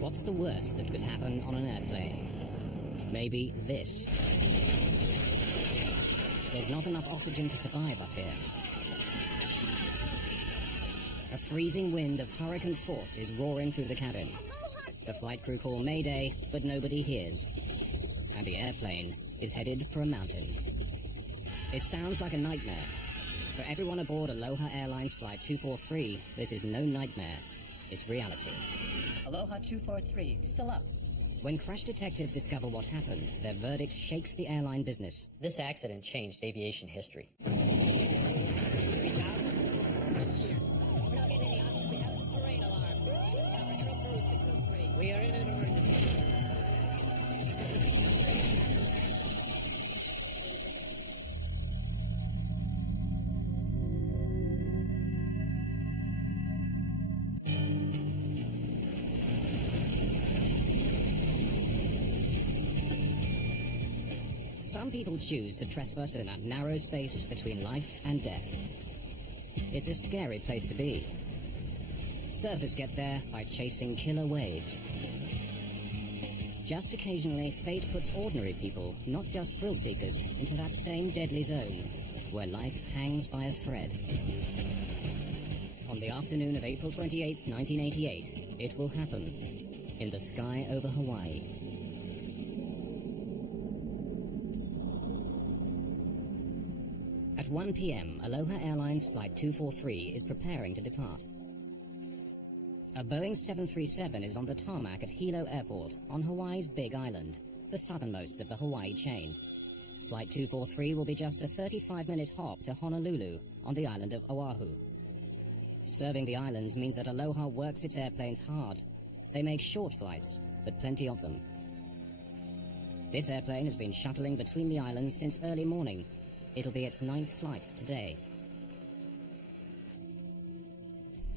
What's the worst that could happen on an airplane? Maybe this. There's not enough oxygen to survive up here. A freezing wind of hurricane force is roaring through the cabin. The flight crew call Mayday, but nobody hears. And the airplane is headed for a mountain. It sounds like a nightmare. For everyone aboard Aloha Airlines Flight 243, this is no nightmare. It's reality. Aloha 243, still up. When crash detectives discover what happened, their verdict shakes the airline business. This accident changed aviation history. We are in an emergency. Some people choose to trespass in that narrow space between life and death. It's a scary place to be. Surfers get there by chasing killer waves. Just occasionally, fate puts ordinary people, not just thrill seekers, into that same deadly zone, where life hangs by a thread. On the afternoon of April 28, 1988, it will happen, in the sky over Hawaii. At 1 p.m., Aloha Airlines Flight 243 is preparing to depart. A Boeing 737 is on the tarmac at Hilo Airport on Hawaii's Big Island, the southernmost of the Hawaii chain. Flight 243 will be just a 35-minute hop to Honolulu on the island of Oahu. Serving the islands means that Aloha works its airplanes hard. They make short flights, but plenty of them. This airplane has been shuttling between the islands since early morning. It'll be its 9th flight today.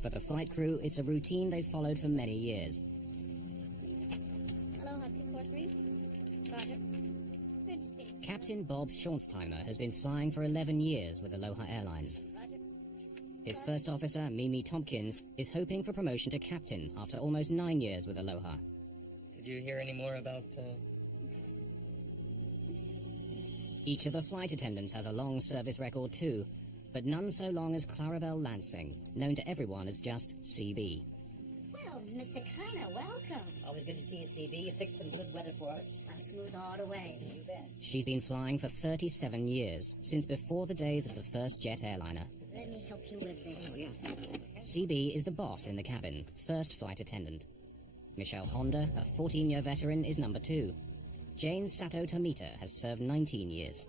For the flight crew, it's a routine they've followed for many years. Aloha 243. Roger. Clear to space. Captain Bob Schornsteimer has been flying for 11 years with Aloha Airlines. Roger. His first officer, Mimi Tompkins, is hoping for promotion to captain after almost 9 years with Aloha. Did you hear any more about, Each of the flight attendants has a long service record too, but none so long as Clarabelle Lansing, known to everyone as just CB. Well, Mr. Kiner, welcome. Always good to see you, CB. You fixed some good weather for us. I'm smooth all the way. You bet. She's been flying for 37 years, since before the days of the first jet airliner. Let me help you with this. Oh, yeah. CB is the boss in the cabin, first flight attendant. Michelle Honda, a 14-year veteran, is number 2. Jane Sato Tomita has served 19 years.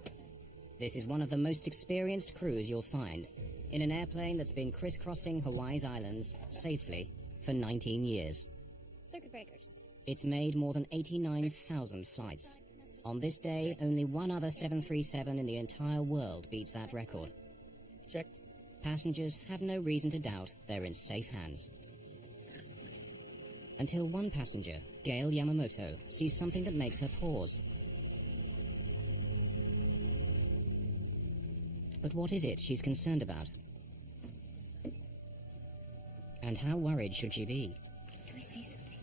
This is one of the most experienced crews you'll find, in an airplane that's been crisscrossing Hawaii's islands safely for 19 years. Circuit breakers. It's made more than 89,000 flights. On this day, only one other 737 in the entire world beats that record. Checked. Passengers have no reason to doubt they're in safe hands. Until one passenger, Gail Yamamoto, sees something that makes her pause. But what is it she's concerned about? And how worried should she be? Do I say something?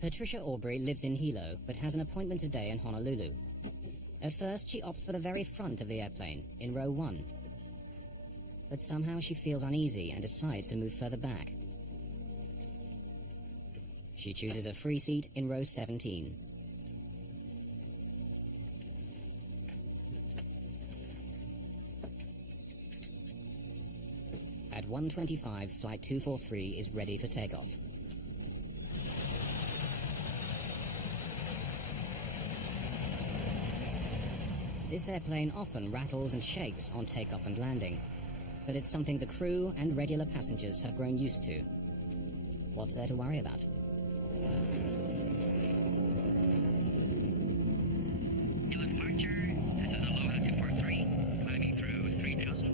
Patricia Aubrey lives in Hilo, but has an appointment today in Honolulu. At first, she opts for the very front of the airplane, in row 1. But somehow she feels uneasy and decides to move further back. She chooses a free seat in row 17. At 1:25, Flight 243 is ready for takeoff. This airplane often rattles and shakes on takeoff and landing, but it's something the crew and regular passengers have grown used to. What's there to worry about? Departure. This is Aloha 243, climbing through 3,000.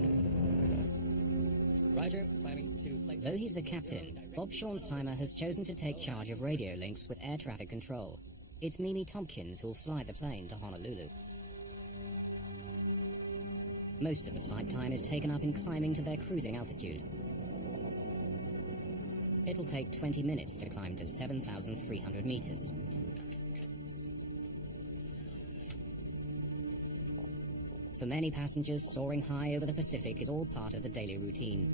Roger, climbing to flight... Though he's the captain, Bob Schornsteimer has chosen to take charge of radio links with air traffic control. It's Mimi Tompkins who'll fly the plane to Honolulu. Most of the flight time is taken up in climbing to their cruising altitude. It'll take 20 minutes to climb to 7,300 meters. For many passengers, soaring high over the Pacific is all part of the daily routine.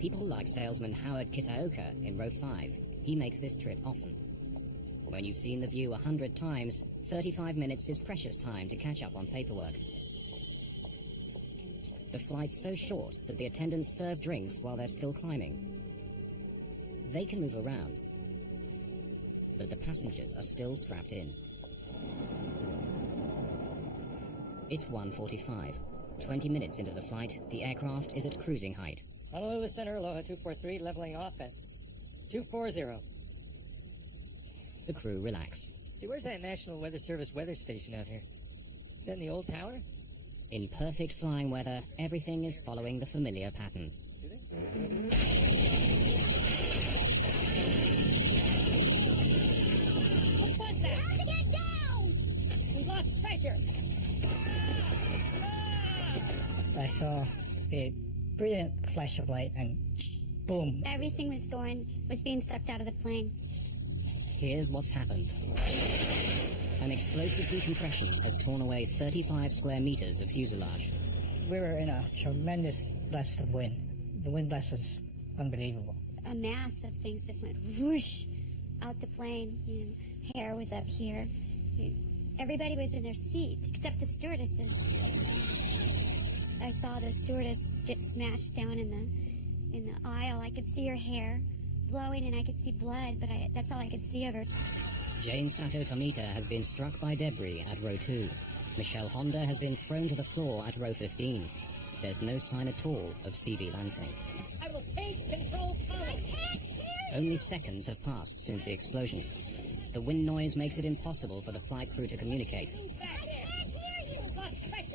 People like salesman Howard Kitaoka in row 5. He makes this trip often. When you've seen the view 100 times, 35 minutes is precious time to catch up on paperwork. The flight's so short that the attendants serve drinks while they're still climbing. They can move around, but the passengers are still strapped in. It's 1:45. 20 minutes into the flight, the aircraft is at cruising height. Honolulu Center, Aloha 243, leveling off at 240. The crew relax. See, where's that National Weather Service weather station out here? Is that in the old tower? In perfect flying weather, everything is following the familiar pattern. Do they? What's that? How to get down? We lost pressure! I saw a brilliant flash of light and boom. Everything was being sucked out of the plane. Here's what's happened. An explosive decompression has torn away 35 square meters of fuselage. We were in a tremendous blast of wind. The wind blast was unbelievable. A mass of things just went whoosh out the plane. Hair was up here. Everybody was in their seat except the stewardesses. I saw the stewardess get smashed down in the aisle. I could see her hair blowing and I could see blood, but that's all I could see of her. Jane Sato Tomita has been struck by debris at row 2. Michelle Honda has been thrown to the floor at row 15. There's no sign at all of CV Lansing. I will take control fully. Only seconds have passed since the explosion. The wind noise makes it impossible for the flight crew to communicate.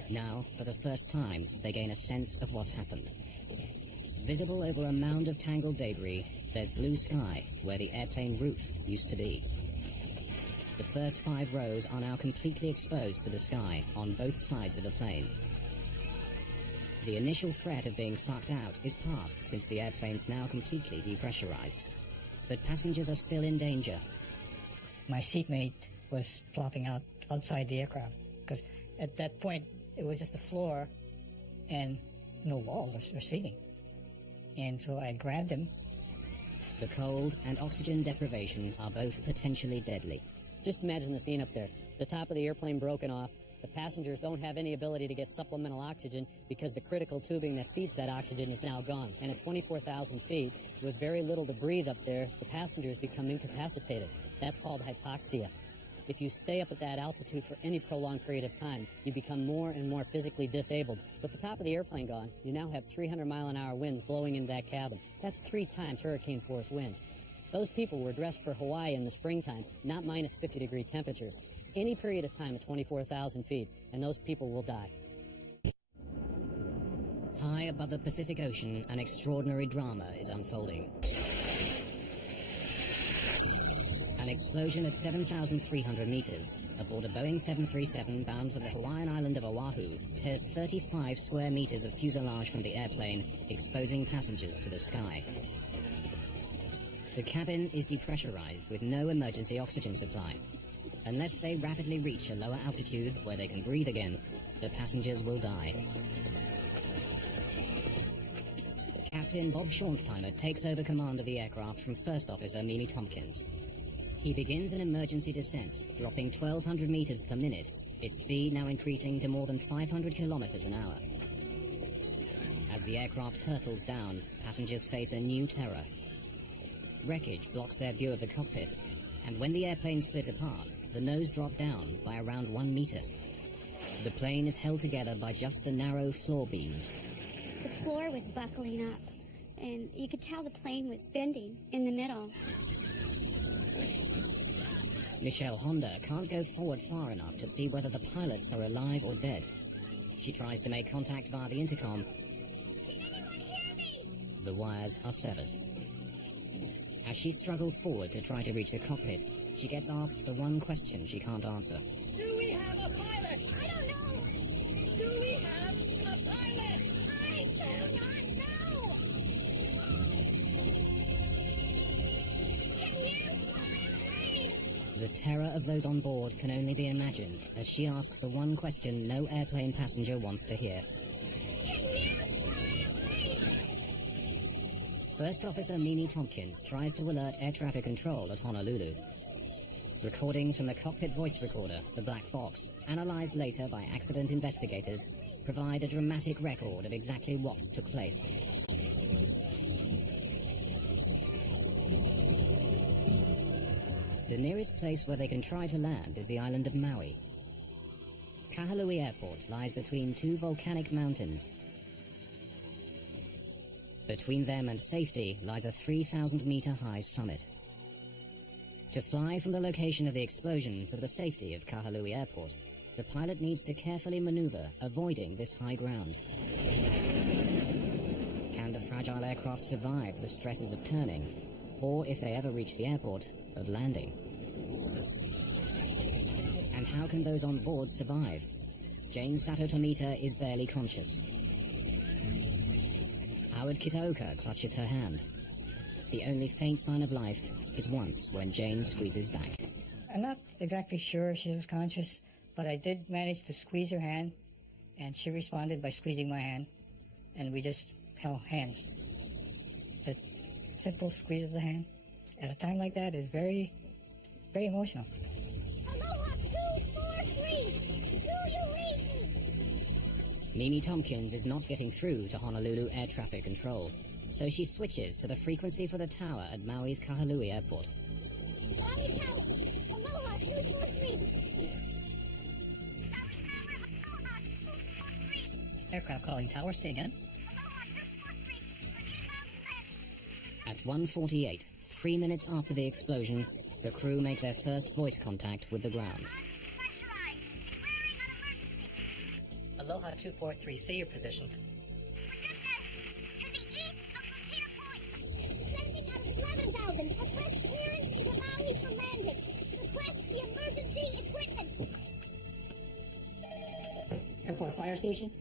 Now, for the first time, they gain a sense of what's happened. Visible over a mound of tangled debris, there's blue sky where the airplane roof used to be. The first 5 rows are now completely exposed to the sky on both sides of the plane. The initial threat of being sucked out is past since the airplane's now completely depressurized. But passengers are still in danger. My seatmate was flopping out outside the aircraft because at that point it was just the floor and no walls or seating. And so I grabbed him. The cold and oxygen deprivation are both potentially deadly. Just imagine the scene up there. The top of the airplane broken off. The passengers don't have any ability to get supplemental oxygen because the critical tubing that feeds that oxygen is now gone. And at 24,000 feet, with very little to breathe up there, the passengers become incapacitated. That's called hypoxia. If you stay up at that altitude for any prolonged period of time, you become more and more physically disabled. With the top of the airplane gone, you now have 300-mile-an-hour winds blowing into that cabin. That's 3 times hurricane-force winds. Those people were dressed for Hawaii in the springtime, not minus 50-degree temperatures. Any period of time at 24,000 feet, and those people will die. High above the Pacific Ocean, an extraordinary drama is unfolding. An explosion at 7,300 meters aboard a Boeing 737 bound for the Hawaiian island of Oahu tears 35 square meters of fuselage from the airplane, exposing passengers to the sky. The cabin is depressurized with no emergency oxygen supply. Unless they rapidly reach a lower altitude where they can breathe again, the passengers will die. Captain Bob Schornsteimer takes over command of the aircraft from First Officer Mimi Tompkins. He begins an emergency descent, dropping 1,200 meters per minute, its speed now increasing to more than 500 kilometers an hour. As the aircraft hurtles down, passengers face a new terror. Wreckage blocks their view of the cockpit, and when the airplane split apart, the nose dropped down by around 1 meter. The plane is held together by just the narrow floor beams. The floor was buckling up, and you could tell the plane was bending in the middle. Michelle Honda can't go forward far enough to see whether the pilots are alive or dead. She tries to make contact via the intercom. Can anyone hear me? The wires are severed. As she struggles forward to try to reach the cockpit, she gets asked the one question she can't answer. Do we have a pilot? I don't know. Do we have a pilot? I The terror of those on board can only be imagined as she asks the one question no airplane passenger wants to hear. First Officer Mimi Tompkins tries to alert air traffic control at Honolulu. Recordings from the cockpit voice recorder, the black box, analysed later by accident investigators, provide a dramatic record of exactly what took place. The nearest place where they can try to land is the island of Maui. Kahului Airport lies between two volcanic mountains. Between them and safety lies a 3,000-metre-high summit. To fly from the location of the explosion to the safety of Kahului Airport, the pilot needs to carefully maneuver, avoiding this high ground. Can the fragile aircraft survive the stresses of turning, or, if they ever reach the airport, of landing? And how can those on board survive? Jane Sato Tomita is barely conscious. Howard Kitaoka clutches her hand. The only faint sign of life is once when Jane squeezes back. I'm not exactly sure she was conscious, but I did manage to squeeze her hand, and she responded by squeezing my hand, and we just held hands. A simple squeeze of the hand at a time like that is very, very emotional. Aloha 243! Do you read me? Mimi Tompkins is not getting through to Honolulu air traffic control, so she switches to the frequency for the tower at Maui's Kahului Airport. Maui Tower! Aloha 243! Aircraft calling tower, say again. At 1:48, 3 minutes after the explosion, the crew make their first voice contact with the ground. Aloha 243, say your position. Sending up 11,000. Request clearance into Maui for landing. Request the emergency equipment. Airport fire station?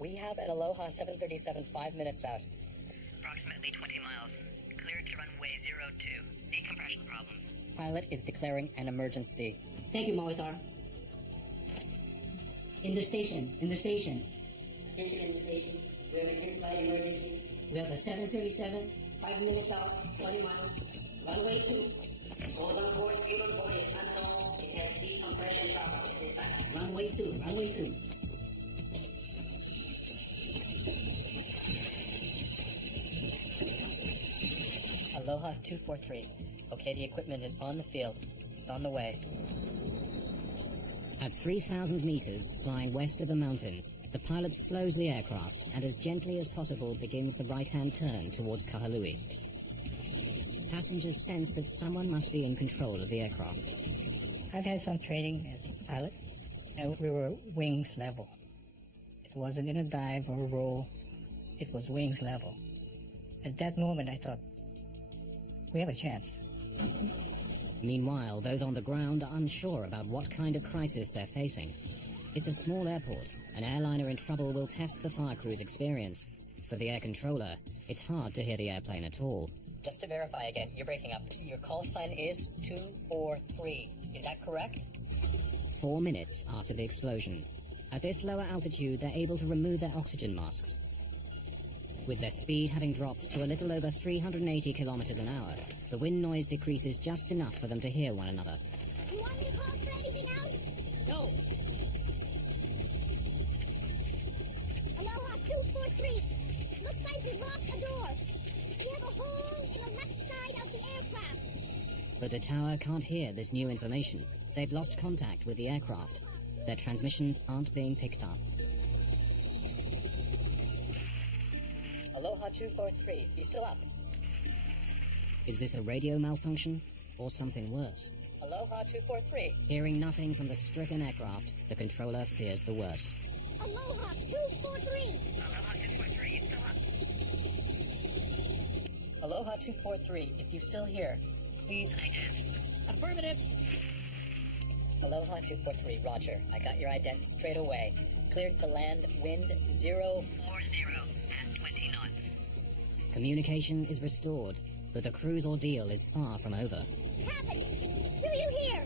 We have at Aloha 737 5 minutes out. Approximately 20 miles. Cleared to runway 02. Decompression problems. Pilot is declaring an emergency. Thank you, Moitar. In the station. Attention in the station. We have an in-flight emergency. We have a 737, 5 minutes out, 20 miles, runway 2. Souls on board, fuel on board is unknown. It has decompression problems at this time. Runway 2. Aloha 243. Okay, the equipment is on the field. It's on the way. At 3,000 meters, flying west of the mountain, the pilot slows the aircraft and as gently as possible begins the right-hand turn towards Kahului. Passengers sense that someone must be in control of the aircraft. I've had some training as a pilot, and we were wings level. It wasn't in a dive or a roll. It was wings level. At that moment, I thought, we have a chance. Meanwhile, those on the ground are unsure about what kind of crisis they're facing. It's a small airport. An airliner in trouble will test the fire crew's experience. For the air controller, it's hard to hear the airplane at all. Just to verify again, you're breaking up. Your call sign is 243. Is that correct? 4 minutes after the explosion. At this lower altitude, they're able to remove their oxygen masks. With their speed having dropped to a little over 380 kilometers an hour, the wind noise decreases just enough for them to hear one another. You want me to call for anything else? No. Aloha 243. Looks like we've lost a door. We have a hole in the left side of the aircraft. But the tower can't hear this new information. They've lost contact with the aircraft. Their transmissions aren't being picked up. Aloha 243. You still up? Is this a radio malfunction or something worse? Aloha 243. Hearing nothing from the stricken aircraft, the controller fears the worst. Aloha 243. Aloha 243, you still up? Aloha 243. If you're still here, please. I did. Affirmative. Aloha 243. Roger. I got your ident straight away. Cleared to land. Wind 0. 40 at 20 knots. Communication is restored, but the crew's ordeal is far from over. Captain, do you hear?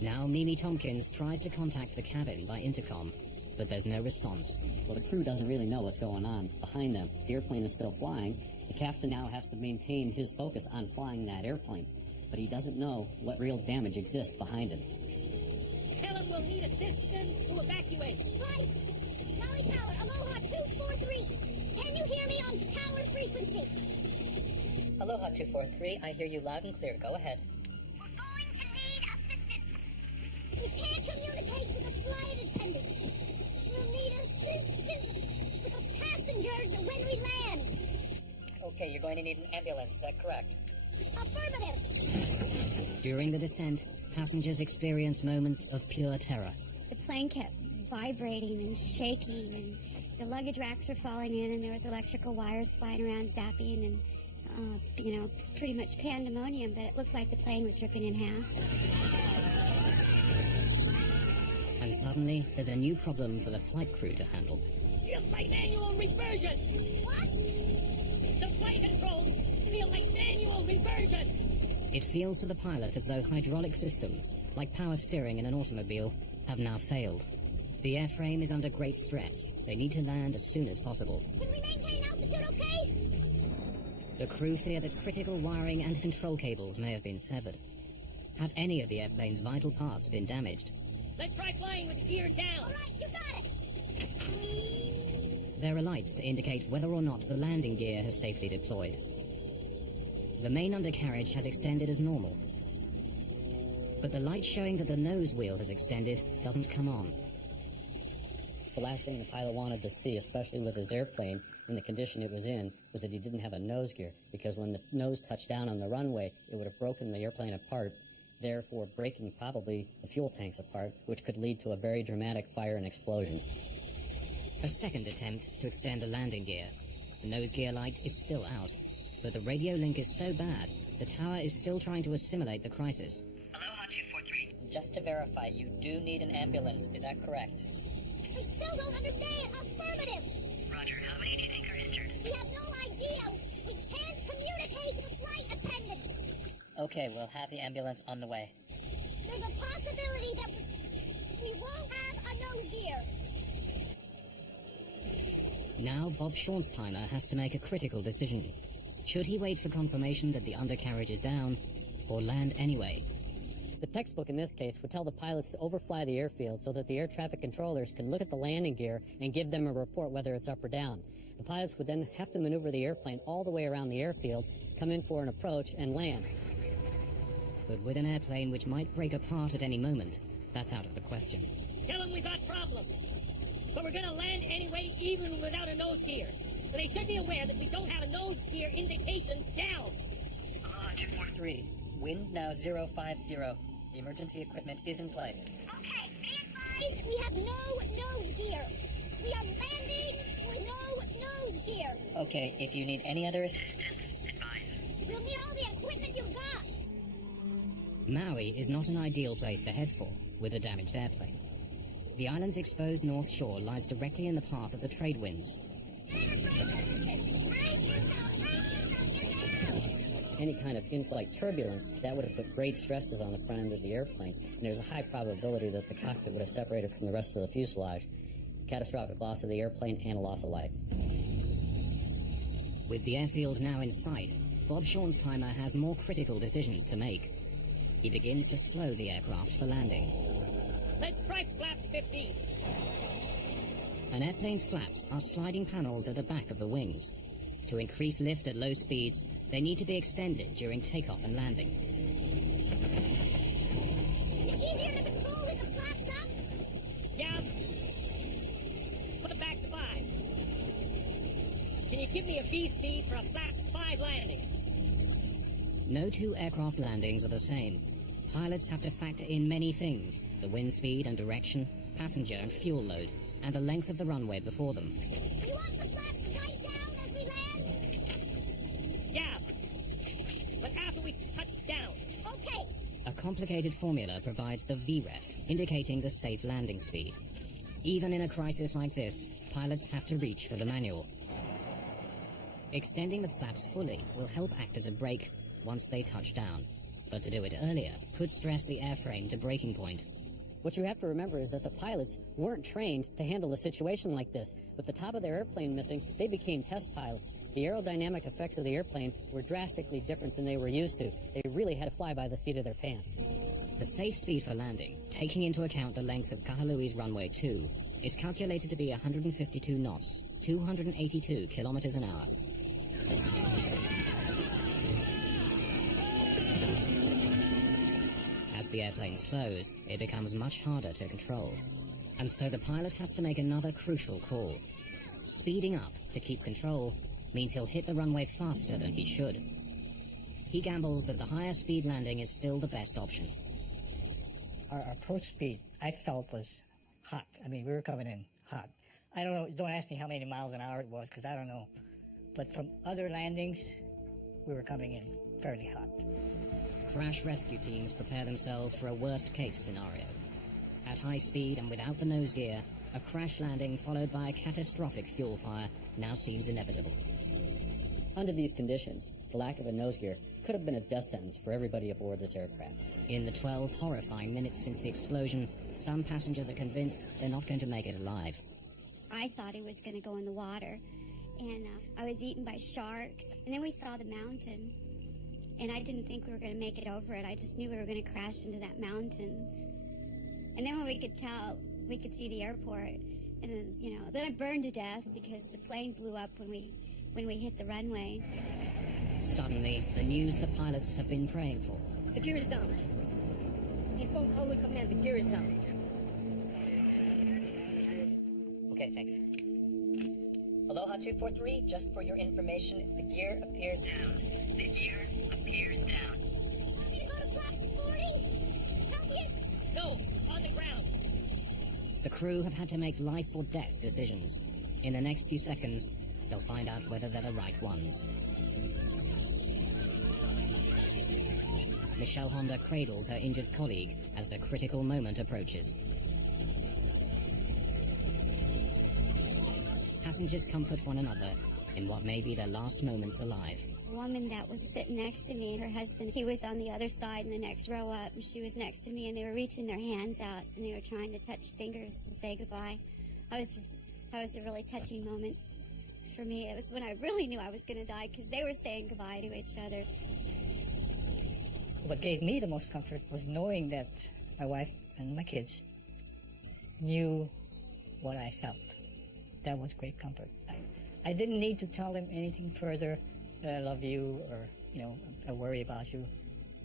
Now Mimi Tompkins tries to contact the cabin by intercom, but there's no response. Well, the crew doesn't really know what's going on behind them. The airplane is still flying. The captain now has to maintain his focus on flying that airplane, but he doesn't know what real damage exists behind him. Tell him we'll need assistance to evacuate. Right. Maui Tower, Aloha 243. Can you hear me on tower frequency? Aloha 243, I hear you loud and clear. Go ahead. We're going to need assistance. We can't communicate with the flight attendants. We'll need assistance with the passengers when we land. Okay, you're going to need an ambulance, is that correct? Affirmative. During the descent, passengers experience moments of pure terror. The plane kept vibrating and shaking, and the luggage racks were falling in, and there was electrical wires flying around zapping, and, pretty much pandemonium, but it looked like the plane was ripping in half. And suddenly, there's a new problem for the flight crew to handle. Feel like manual reversion! What? The flight controls feel like manual reversion! It feels to the pilot as though hydraulic systems, like power steering in an automobile, have now failed. The airframe is under great stress. They need to land as soon as possible. Can we maintain altitude okay? The crew fear that critical wiring and control cables may have been severed. Have any of the airplane's vital parts been damaged? Let's try flying with gear down! All right, you got it. There are lights to indicate whether or not the landing gear has safely deployed. The main undercarriage has extended as normal, but the light showing that the nose wheel has extended doesn't come on. The last thing the pilot wanted to see, especially with his airplane in the condition it was in, was that he didn't have a nose gear, because when the nose touched down on the runway, it would have broken the airplane apart, therefore breaking probably the fuel tanks apart, which could lead to a very dramatic fire and explosion. A second attempt to extend the landing gear. The nose gear light is still out, but the radio link is so bad, the tower is still trying to assimilate the crisis. Aloha 243. Just to verify, you do need an ambulance, is that correct? I still don't understand. Affirmative. Roger, how many do you think are injured? We have no idea. We can't communicate with flight attendants. Okay, we'll have the ambulance on the way. There's a possibility that we won't have a nose gear. Now Bob Schornsteimer has to make a critical decision. Should he wait for confirmation that the undercarriage is down, or land anyway? The textbook in this case would tell the pilots to overfly the airfield so that the air traffic controllers can look at the landing gear and give them a report whether it's up or down. The pilots would then have to maneuver the airplane all the way around the airfield, come in for an approach, and land. But with an airplane which might break apart at any moment, that's out of the question. Tell them we got problems. But we're gonna land anyway, even without a nose gear. But they should be aware that we don't have a nose gear indication down. Aloha 243. 3. Wind now 050. The emergency equipment is in place. Okay, be advised, we have no nose gear. We are landing with no nose gear. Okay, if you need any other Assistance advised. We'll need all the equipment you've got. Maui is not an ideal place to head for, with a damaged airplane. The island's exposed north shore lies directly in the path of the trade winds. Any kind of in-flight turbulence, that would have put great stresses on the front end of the airplane, and there's a high probability that the cockpit would have separated from the rest of the fuselage. Catastrophic loss of the airplane and a loss of life. With the airfield now in sight, Bob Schornsteimer has more critical decisions to make. He begins to slow the aircraft for landing. Let's try flaps 15. An airplane's flaps are sliding panels at the back of the wings. To increase lift at low speeds, they need to be extended during takeoff and landing. Easier to control with the flaps up. Yeah. Put it back to 5. Can you give me a V speed for a flaps 5 landing? No two aircraft landings are the same. Pilots have to factor in many things: the wind speed and direction, passenger and fuel load, and the length of the runway before them. You want the flaps tight down as we land? Yeah. But after we touch down. Okay. A complicated formula provides the VREF, indicating the safe landing speed. Even in a crisis like this, pilots have to reach for the manual. Extending the flaps fully will help act as a brake once they touch down. but to do it earlier could stress the airframe to breaking point. What you have to remember is that the pilots weren't trained to handle a situation like this. With the top of their airplane missing, they became test pilots. The aerodynamic effects of the airplane were drastically different than they were used to. They really had to fly by the seat of their pants. The safe speed for landing, taking into account the length of Kahalui's runway 2, is calculated to be 152 knots, 282 kilometers an hour. As the airplane slows, it becomes much harder to control. And so the pilot has to make another crucial call. Speeding up to keep control means he'll hit the runway faster than he should. He gambles that the higher speed landing is still the best option. Our approach speed, I felt, was hot. I mean, we were coming in hot. I don't know, don't ask me how many miles an hour it was, because I don't know. But from other landings, we were coming in fairly hot. Crash rescue teams prepare themselves for a worst-case scenario. At high speed and without the nose gear, a crash landing followed by a catastrophic fuel fire now seems inevitable. Under these conditions, the lack of a nose gear could have been a death sentence for everybody aboard this aircraft. In the 12 horrifying minutes since the explosion, some passengers are convinced they're not going to make it alive. I thought he was going to go in the water, and I was eaten by sharks. And then we saw the mountain, and I didn't think we were going to make it over it. I just knew we were going to crash into that mountain. And then when we could tell, we could see the airport, and then, then I burned to death because the plane blew up when we hit the runway. Suddenly, the news the pilots have been praying for. The gear is down. Inform Conway Command, the gear is down. Okay, thanks. Aloha 243, just for your information, the gear appears down. The gear appears down. Want me to go to flaps 40? Help you? No, on the ground. The crew have had to make life or death decisions. In the next few seconds, they'll find out whether they're the right ones. Michelle Honda cradles her injured colleague as the critical moment approaches. Passengers comfort one another in what may be their last moments alive. A woman that was sitting next to me and her husband, he was on the other side in the next row up, and she was next to me, and they were reaching their hands out, and they were trying to touch fingers to say goodbye. That was a really touching moment for me. It was when I really knew I was going to die, because they were saying goodbye to each other. What gave me the most comfort was knowing that my wife and my kids knew what I felt. That was great comfort. I didn't need to tell them anything further, that I love you, or, I worry about you,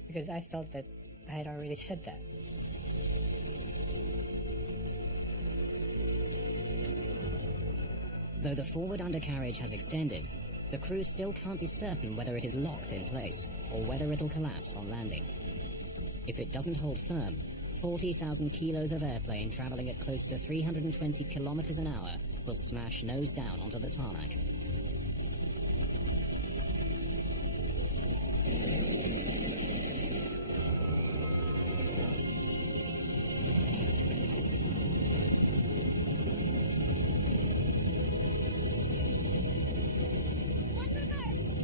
because I felt that I had already said that. Though the forward undercarriage has extended, the crew still can't be certain whether it is locked in place or whether it'll collapse on landing. If it doesn't hold firm, 40,000 kilos of airplane traveling at close to 320 kilometers an hour will smash nose down onto the tarmac. One reverse!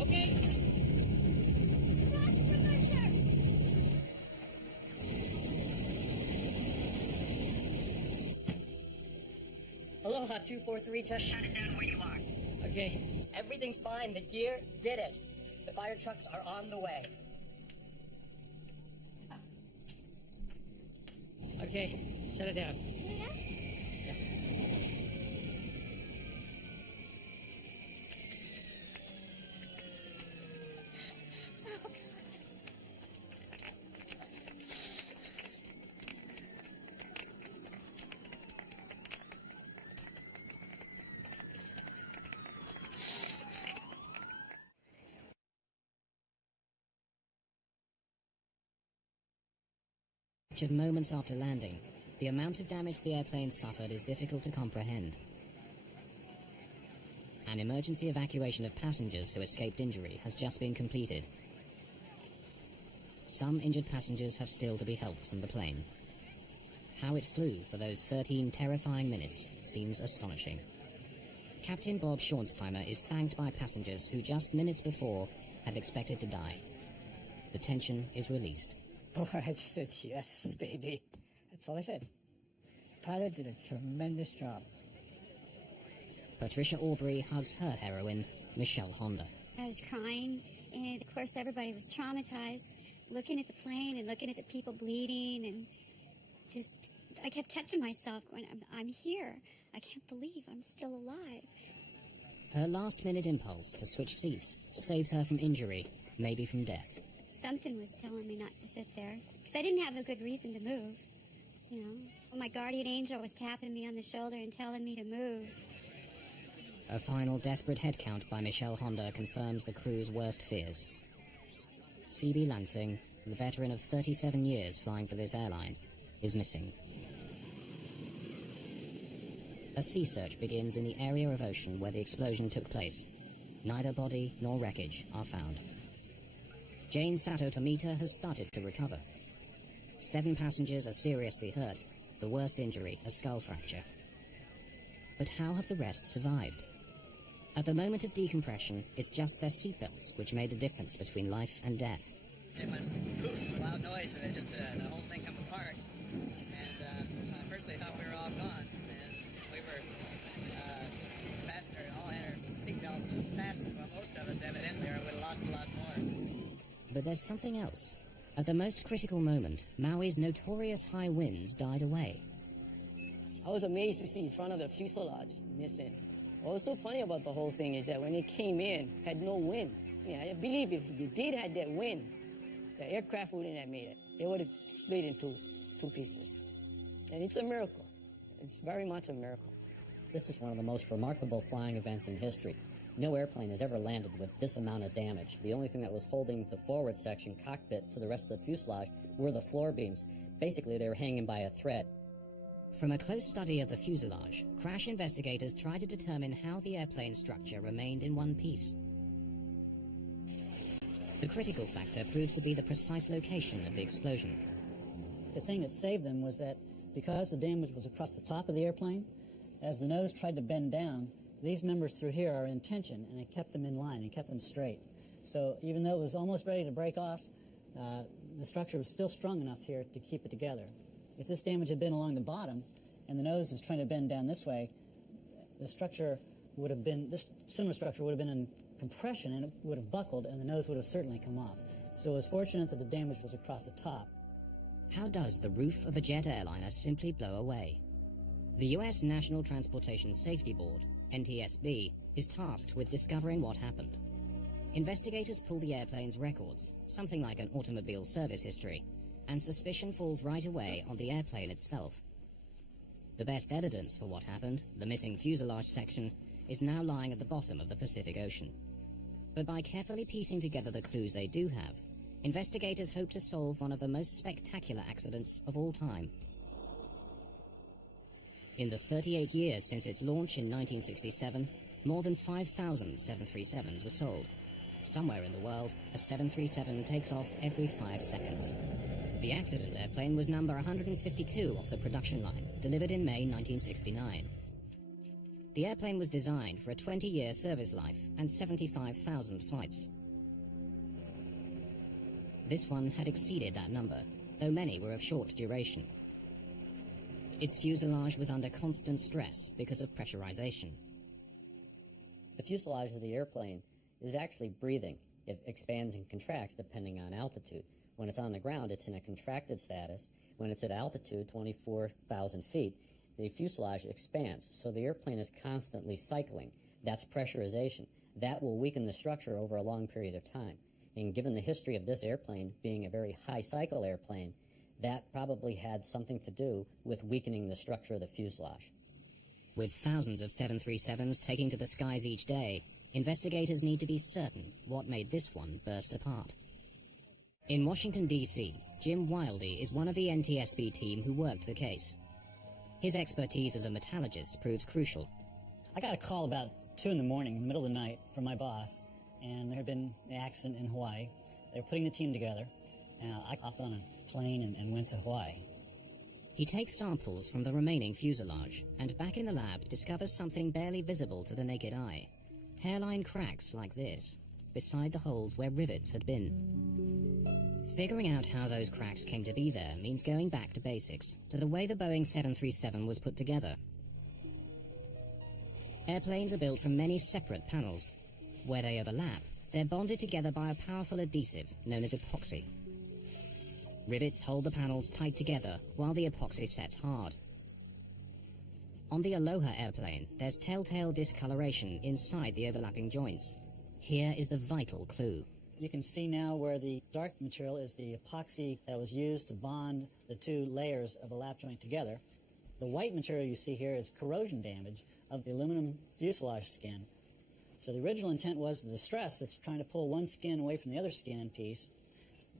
Okay. Thrust reverser! Aloha 243, just Shut it down where you are. Okay. everything's fine. The gear did it. The fire trucks are on the way. Okay. Shut it down. Moments after landing, the amount of damage the airplane suffered is difficult to comprehend. An emergency evacuation of passengers who escaped injury has just been completed. Some injured passengers have still to be helped from the plane. How it flew for those 13 terrifying minutes seems astonishing. Captain Bob Schornsteimer is thanked by passengers who just minutes before had expected to die. the tension is released. Oh, I said yes, baby. That's all I said. Pilot did a tremendous job. Patricia Aubrey hugs her heroine, Michelle Honda. I was crying, and of course everybody was traumatized, looking at the plane and looking at the people bleeding, and just, I kept touching myself going, I'm here. I can't believe I'm still alive. Her last-minute impulse to switch seats saves her from injury, maybe from death. Something was telling me not to sit there, because I didn't have a good reason to move. You know, my guardian angel was tapping me on the shoulder and telling me to move. A final desperate head count by Michelle Honda confirms the crew's worst fears. C.B. Lansing, the veteran of 37 years flying for this airline, is missing. A sea search begins in the area of ocean where the explosion took place. Neither body nor wreckage are found. Jane Sato Tomita has started to recover. 7 passengers are seriously hurt, the worst injury a skull fracture. But how have the rest survived? At the moment of decompression, it's just their seatbelts which made the difference between life and death. It went poof, a loud noise, and it just, the whole thing come apart. And at first they thought we were all gone, and we were fastened, all had our seatbelts fastened, but most of us evidently would have lost a lot more. But there's something else. At the most critical moment, Maui's notorious high winds died away. I was amazed to see in front of the fuselage missing. What was so funny about the whole thing is that when it came in, it had no wind. Yeah, I believe if you did have that wind, the aircraft wouldn't have made it. They would have split into 2 pieces. And it's a miracle. It's very much a miracle. This is one of the most remarkable flying events in history. No airplane has ever landed with this amount of damage. The only thing that was holding the forward section cockpit to the rest of the fuselage were the floor beams. Basically, they were hanging by a thread. From a close study of the fuselage, crash investigators try to determine how the airplane structure remained in one piece. The critical factor proves to be the precise location of the explosion. The thing that saved them was that because the damage was across the top of the airplane, as the nose tried to bend down, these members through here are in tension, and it kept them in line and kept them straight. So even though it was almost ready to break off, the structure was still strong enough here to keep it together. If this damage had been along the bottom, and the nose is trying to bend down this way, the structure would have been, this similar structure would have been in compression, and it would have buckled, and the nose would have certainly come off. So it was fortunate that the damage was across the top. How does the roof of a jet airliner simply blow away? The U.S. National Transportation Safety Board, NTSB, is tasked with discovering what happened. Investigators pull the airplane's records, something like an automobile service history, and suspicion falls right away on the airplane itself. The best evidence for what happened, the missing fuselage section, is now lying at the bottom of the Pacific Ocean. But by carefully piecing together the clues they do have, investigators hope to solve one of the most spectacular accidents of all time. In the 38 years since its launch in 1967, more than 5,000 737s were sold. Somewhere in the world, a 737 takes off every 5 seconds. The accident airplane was number 152 off the production line, delivered in May 1969. The airplane was designed for a 20-year service life and 75,000 flights. This one had exceeded that number, though many were of short duration. Its fuselage was under constant stress because of pressurization. The fuselage of the airplane is actually breathing. It expands and contracts depending on altitude. When it's on the ground, it's in a contracted status. When it's at altitude, 24,000 feet, the fuselage expands. So the airplane is constantly cycling. That's pressurization. That will weaken the structure over a long period of time. And given the history of this airplane being a very high cycle airplane, that probably had something to do with weakening the structure of the fuselage. With thousands of 737s taking to the skies each day, investigators need to be certain what made this one burst apart. In Washington, D.C., Jim Wildey is one of the NTSB team who worked the case. His expertise as a metallurgist proves crucial. I got a call about 2 in the morning, in the middle of the night, from my boss, and there had been an accident in Hawaii. They were putting the team together, and I hopped on a plane and went to Hawaii. He takes samples from the remaining fuselage, and back in the lab discovers something barely visible to the naked eye. Hairline cracks like this, beside the holes where rivets had been. Figuring out how those cracks came to be there means going back to basics, to the way the Boeing 737 was put together. Airplanes are built from many separate panels. Where they overlap, they're bonded together by a powerful adhesive known as epoxy. Rivets hold the panels tight together while the epoxy sets hard. On the Aloha airplane, there's telltale discoloration inside the overlapping joints. Here is the vital clue. You can see now where the dark material is the epoxy that was used to bond the two layers of the lap joint together. The white material you see here is corrosion damage of the aluminum fuselage skin. So the original intent was the stress that's trying to pull one skin away from the other skin piece,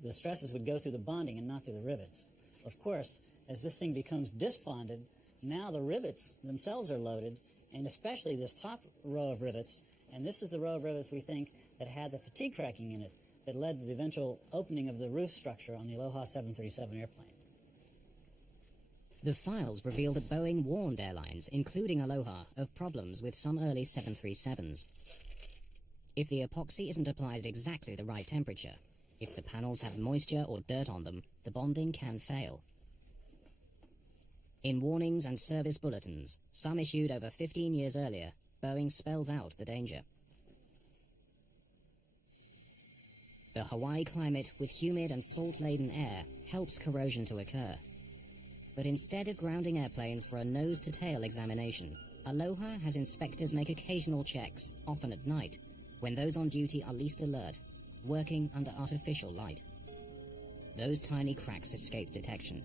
the stresses would go through the bonding and not through the rivets. Of course, as this thing becomes disbonded, now the rivets themselves are loaded, and especially this top row of rivets, and this is the row of rivets we think that had the fatigue cracking in it that led to the eventual opening of the roof structure on the Aloha 737 airplane. The files reveal that Boeing warned airlines, including Aloha, of problems with some early 737s. If the epoxy isn't applied at exactly the right temperature, if the panels have moisture or dirt on them, the bonding can fail. In warnings and service bulletins, some issued over 15 years earlier, Boeing spells out the danger. The Hawaii climate with humid and salt-laden air helps corrosion to occur. But instead of grounding airplanes for a nose-to-tail examination, Aloha has inspectors make occasional checks, often at night, when those on duty are least alert, working under artificial light. Those tiny cracks escape detection.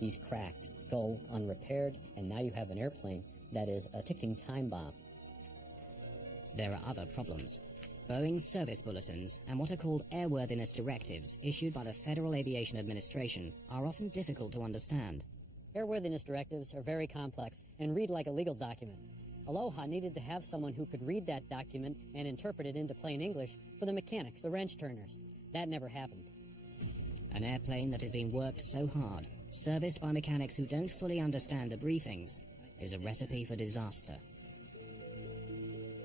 These cracks go unrepaired, and now you have an airplane that is a ticking time bomb. There are other problems. Boeing's service bulletins and what are called airworthiness directives issued by the Federal Aviation Administration are often difficult to understand. Airworthiness directives are very complex and read like a legal document. Aloha needed to have someone who could read that document and interpret it into plain English for the mechanics, the wrench turners. That never happened. An airplane that has been worked so hard, serviced by mechanics who don't fully understand the briefings, is a recipe for disaster.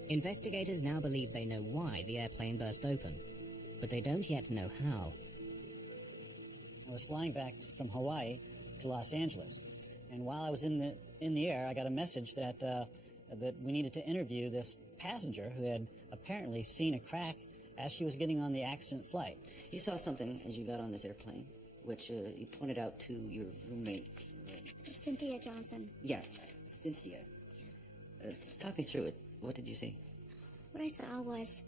Investigators now believe they know why the airplane burst open, but they don't yet know how. I was flying back from Hawaii to Los Angeles, and while I was in the air, I got a message that that we needed to interview this passenger who had apparently seen a crack as she was getting on the accident flight. You saw something as you got on this airplane, which you pointed out to your roommate. Cynthia Johnson. Yeah, Cynthia. Talk me through it. What did you see? What I saw was,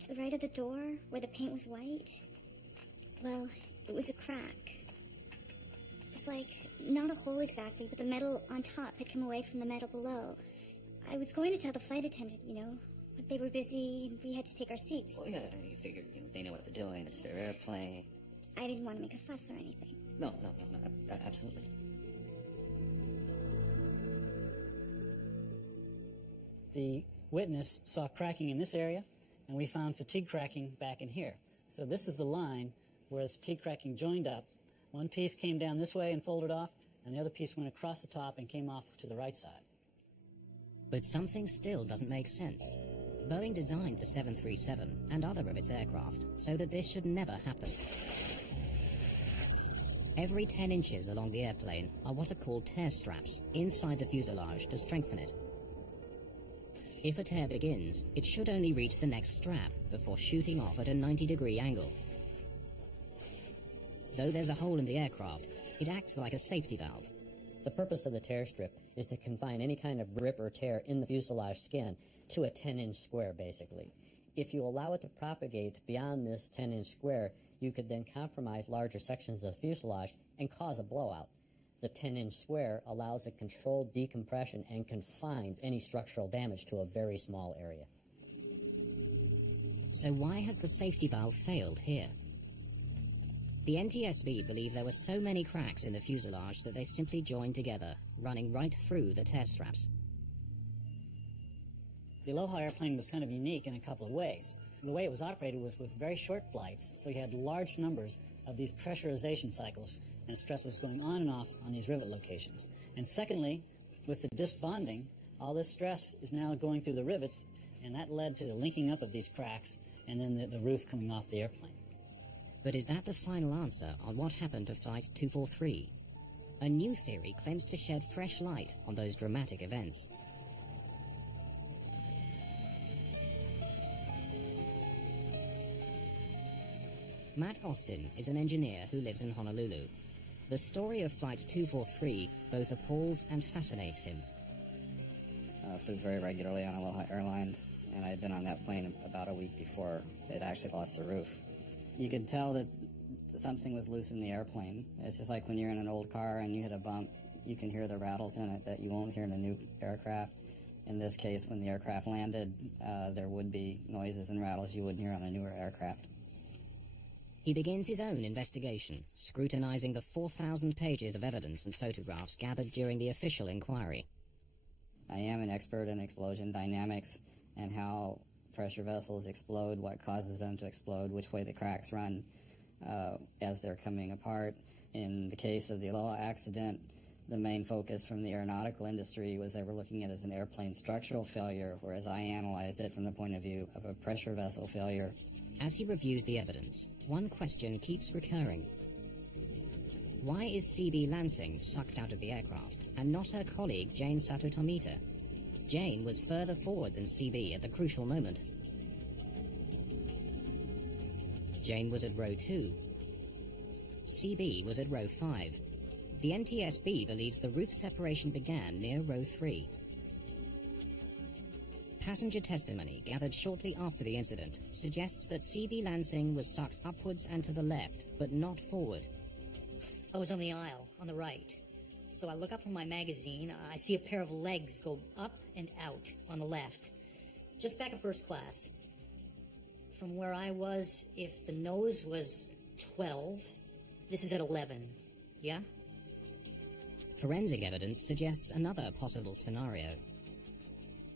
to the right of the door, where the paint was white, well, it was a crack. It's like, not a hole exactly, but the metal on top had come away from the metal below. I was going to tell the flight attendant, but they were busy and we had to take our seats. Well, yeah, you figured, they know what they're doing. It's their airplane. I didn't want to make a fuss or anything. No, absolutely. The witness saw cracking in this area, and we found fatigue cracking back in here. So this is the line where the fatigue cracking joined up. One piece came down this way and folded off, and the other piece went across the top and came off to the right side. But something still doesn't make sense. Boeing designed the 737 and other of its aircraft so that this should never happen. Every 10 inches along the airplane are what are called tear straps inside the fuselage to strengthen it. If a tear begins, it should only reach the next strap before shooting off at a 90-degree angle. Though there's a hole in the aircraft, it acts like a safety valve. The purpose of the tear strip is to confine any kind of rip or tear in the fuselage skin to a 10-inch square, basically. If you allow it to propagate beyond this 10-inch square, you could then compromise larger sections of the fuselage and cause a blowout. The 10-inch square allows a controlled decompression and confines any structural damage to a very small area. So why has the safety valve failed here? The NTSB believe there were so many cracks in the fuselage that they simply joined together, running right through the tear straps. The Aloha airplane was kind of unique in a couple of ways. The way it was operated was with very short flights, so you had large numbers of these pressurization cycles, and stress was going on and off on these rivet locations. And secondly, with the disc bonding, all this stress is now going through the rivets, and that led to the linking up of these cracks and then the roof coming off the airplane. But is that the final answer on what happened to Flight 243? A new theory claims to shed fresh light on those dramatic events. Matt Austin is an engineer who lives in Honolulu. The story of Flight 243 both appalls and fascinates him. I flew very regularly on Aloha Airlines, and I had been on that plane about a week before it actually lost the roof. You could tell that something was loose in the airplane. It's just like when you're in an old car and you hit a bump, you can hear the rattles in it that you won't hear in a new aircraft. In this case, when the aircraft landed, there would be noises and rattles you wouldn't hear on a newer aircraft. He begins his own investigation, scrutinizing the 4,000 pages of evidence and photographs gathered during the official inquiry. I am an expert in explosion dynamics and how pressure vessels explode, what causes them to explode, which way the cracks run as they're coming apart. In the case of the Aloha accident, the main focus from the aeronautical industry was they were looking at it as an airplane structural failure, whereas I analyzed it from the point of view of a pressure vessel failure. As he reviews the evidence, one question keeps recurring. Why is C.B. Lansing sucked out of the aircraft, and not her colleague Jane Sato Tomita? Jane was further forward than C.B. at the crucial moment. Jane was at row 2. C.B. was at row 5. The NTSB believes the roof separation began near row 3. Passenger testimony gathered shortly after the incident suggests that C.B. Lansing was sucked upwards and to the left, but not forward. I was on the aisle, on the right. So I look up from my magazine, I see a pair of legs go up and out on the left, just back of first class. From where I was, if the nose was 12, this is at 11, yeah? Forensic evidence suggests another possible scenario.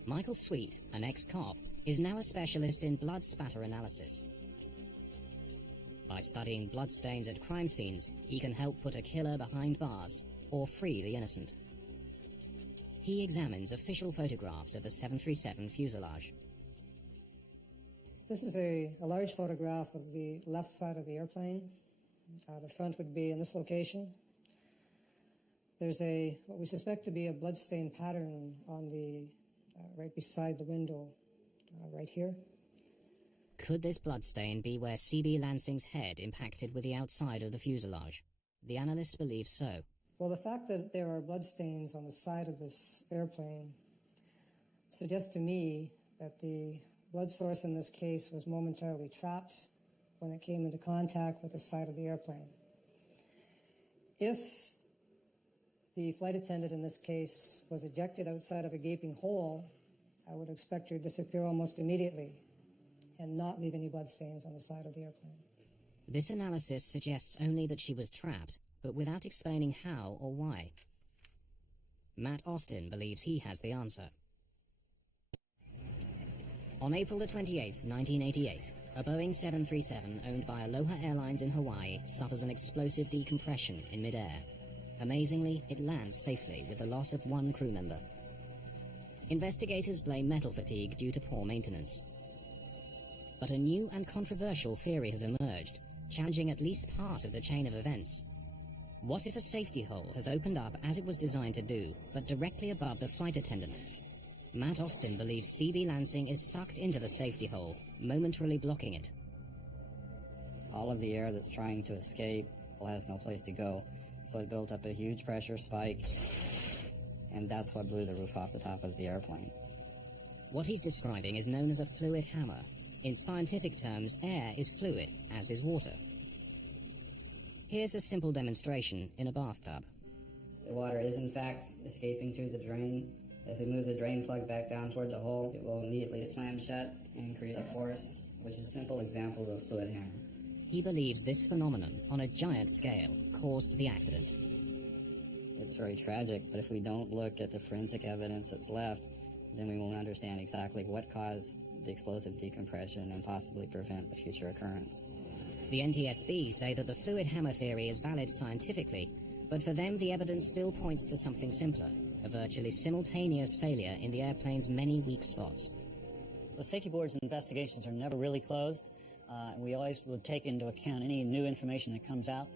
Michael Sweet, an ex-cop, is now a specialist in blood spatter analysis. By studying bloodstains at crime scenes, he can help put a killer behind bars or free the innocent. He examines official photographs of the 737 fuselage. This is a large photograph of the left side of the airplane. The front would be in this location. There's what we suspect to be a bloodstain pattern on the right beside the window, right here. Could this bloodstain be where C.B. Lansing's head impacted with the outside of the fuselage? The analyst believes so. Well, the fact that there are bloodstains on the side of this airplane suggests to me that the blood source in this case was momentarily trapped when it came into contact with the side of the airplane. If the flight attendant in this case was ejected outside of a gaping hole, I would expect her to disappear almost immediately and not leave any bloodstains on the side of the airplane. This analysis suggests only that she was trapped, but without explaining how or why. Matt Austin believes he has the answer. On April the 28th, 1988, a Boeing 737 owned by Aloha Airlines in Hawaii suffers an explosive decompression in midair. Amazingly, it lands safely with the loss of one crew member. Investigators blame metal fatigue due to poor maintenance. But a new and controversial theory has emerged, challenging at least part of the chain of events. What if a safety hole has opened up as it was designed to do, but directly above the flight attendant? Matt Austin believes C.B. Lansing is sucked into the safety hole, momentarily blocking it. All of the air that's trying to escape has no place to go, so it built up a huge pressure spike, and that's what blew the roof off the top of the airplane. What he's describing is known as a fluid hammer. In scientific terms, air is fluid, as is water. Here's a simple demonstration in a bathtub. The water is in fact escaping through the drain. As we move the drain plug back down toward the hole, it will immediately slam shut and create a force, which is a simple example of a fluid hammer. He believes this phenomenon, on a giant scale, caused the accident. It's very tragic, but if we don't look at the forensic evidence that's left, then we won't understand exactly what caused the explosive decompression and possibly prevent a future occurrence. The NTSB say that the fluid hammer theory is valid scientifically, but for them the evidence still points to something simpler, a virtually simultaneous failure in the airplane's many weak spots. The safety board's investigations are never really closed. We always would take into account any new information that comes out.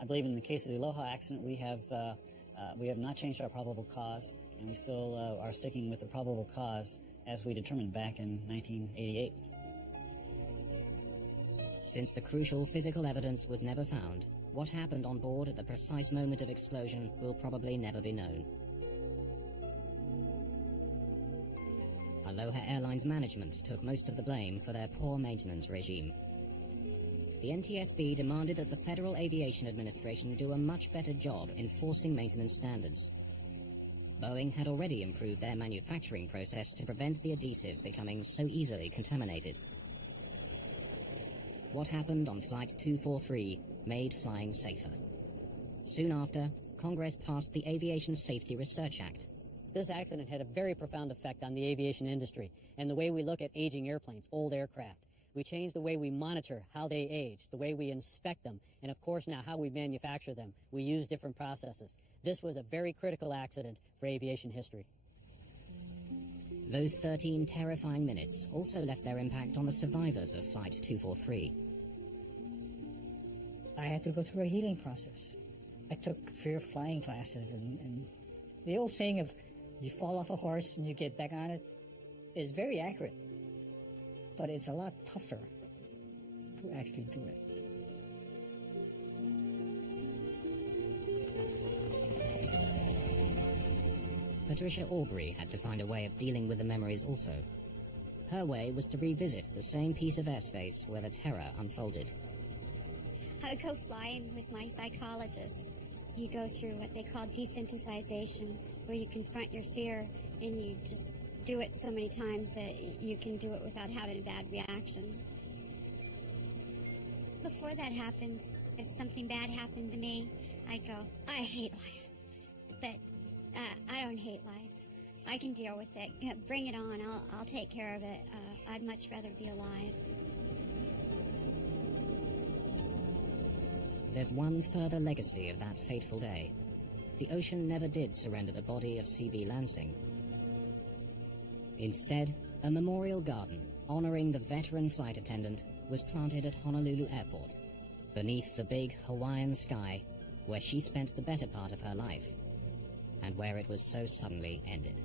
I believe in the case of the Aloha accident, we have not changed our probable cause, and we still are sticking with the probable cause as we determined back in 1988. Since the crucial physical evidence was never found, what happened on board at the precise moment of explosion will probably never be known. Aloha Airlines management took most of the blame for their poor maintenance regime. The NTSB demanded that the Federal Aviation Administration do a much better job enforcing maintenance standards. Boeing had already improved their manufacturing process to prevent the adhesive becoming so easily contaminated. What happened on Flight 243 made flying safer. Soon after, Congress passed the Aviation Safety Research Act. This accident had a very profound effect on the aviation industry and the way we look at aging airplanes, old aircraft. We changed the way we monitor how they age, the way we inspect them, and of course now how we manufacture them. We use different processes. This was a very critical accident for aviation history. Those 13 terrifying minutes also left their impact on the survivors of Flight 243. I had to go through a healing process. I took fear of flying classes, and the old saying of you fall off a horse and you get back on it is very accurate, but it's a lot tougher to actually do it. Patricia Aubrey had to find a way of dealing with the memories also. Her way was to revisit the same piece of airspace where the terror unfolded. I would go flying with my psychologist. You go through what they call desensitization, where you confront your fear and you just do it so many times that you can do it without having a bad reaction. Before that happened, if something bad happened to me, I'd go, I hate life. But I don't hate life. I can deal with it. Bring it on. I'll take care of it. I'd much rather be alive. There's one further legacy of that fateful day. The ocean never did surrender the body of C.B. Lansing. Instead, a memorial garden honoring the veteran flight attendant was planted at Honolulu Airport, beneath the big Hawaiian sky where she spent the better part of her life, and where it was so suddenly ended.